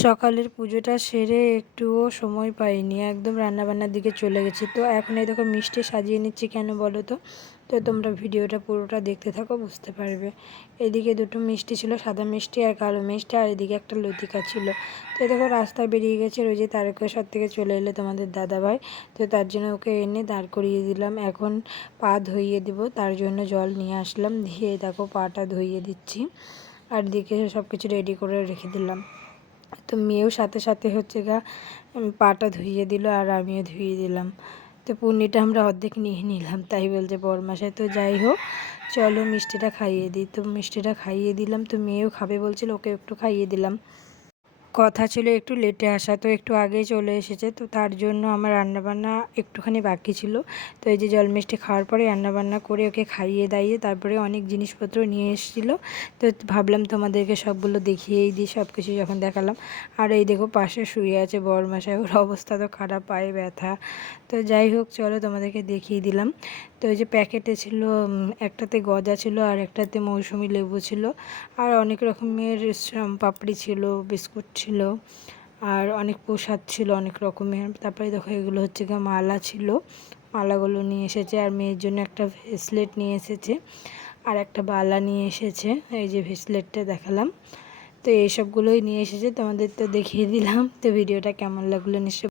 সকালের পুজোটা সেরে একটুও সময় পাইনি, একদম রান্নাবান্নার দিকে চলে গেছি। তো এখন এই দেখো মিষ্টি সাজিয়ে নিচ্ছি, কেন বলো তো? তো তোমরা ভিডিওটা পুরোটা দেখতে থাকো, বুঝতে পারবে। এদিকে দুটো মিষ্টি ছিল, সাদা মিষ্টি আর কালো মিষ্টি, আর এদিকে একটা লতিকা ছিল। তো দেখো রাস্তায় বেরিয়ে গেছে, ওই যে তারকেশ্বর থেকে চলে এলো তোমাদের দাদাভাই। তো তার জন্য ওকে এনে দাঁড় করিয়ে দিলাম। এখন পা ধুইয়ে দিব, তার জন্য জল নিয়ে আসলাম, দিয়ে দেখো পাটা ধুইয়ে দিচ্ছি। আর দিকে সব কিছু রেডি করে রেখে দিলাম। তো মেয়েও সাথে সাথে হচ্ছে পাটা ধুইয়ে দিল, আর আমিও ধুইয়ে দিলাম। তো পুণ্যিটা আমরা অর্ধেক নিয়ে নিলাম, তাই বলছে বরমাসায়। তো যাই হোক, চলো মিষ্টিটা খাইয়ে দিই। তো মিষ্টিটা খাইয়ে দিলাম, তো মেয়েও খাবে বলছিল, ওকে একটু খাইয়ে দিলাম। কথা ছিল একটু লেটে আসা, তো একটু আগেই চলে এসেছে, তো তার জন্য আমার রান্নাবান্না একটুখানি বাকি ছিল। তো এই যে জল মিষ্টি খাওয়ার পরে রান্নাবান্না করে ওকে খাইয়ে দাইয়ে তারপরে অনেক জিনিসপত্র নিয়ে এসেছিলো। তো ভাবলাম তোমাদেরকে সবগুলো দেখিয়েই দিই, সব কিছু যখন দেখালাম। আর এই দেখো পাশে শুয়ে আছে বরমাসায়, ওর অবস্থা তো খারাপ, পায়ে ব্যথা। তো যাই হোক, চলো তোমাদেরকে দেখিয়ে দিলাম। তো ওই যে প্যাকেটে ছিল, একটাতে গজা ছিল আর একটাতে মৌসুমি লেবু ছিল, আর অনেক রকমের পাপড়ি ছিল, বিস্কুট ছিল, আর অনেক প্রসাদ ছিল অনেক রকমের। তারপরে দেখো এগুলো হচ্ছে মালা ছিল, মালাগুলো নিয়ে এসেছে। আর মেয়ের জন্য একটা ভেসলেট নিয়ে এসেছে, আর একটা বালা নিয়ে এসেছে। এই যে ভেসলেটটা দেখালাম। তো এইসবগুলোই নিয়ে এসেছে, তোমাদের তো দেখিয়ে দিলাম। তো ভিডিওটা কেমন লাগলো নিশ্চয়ই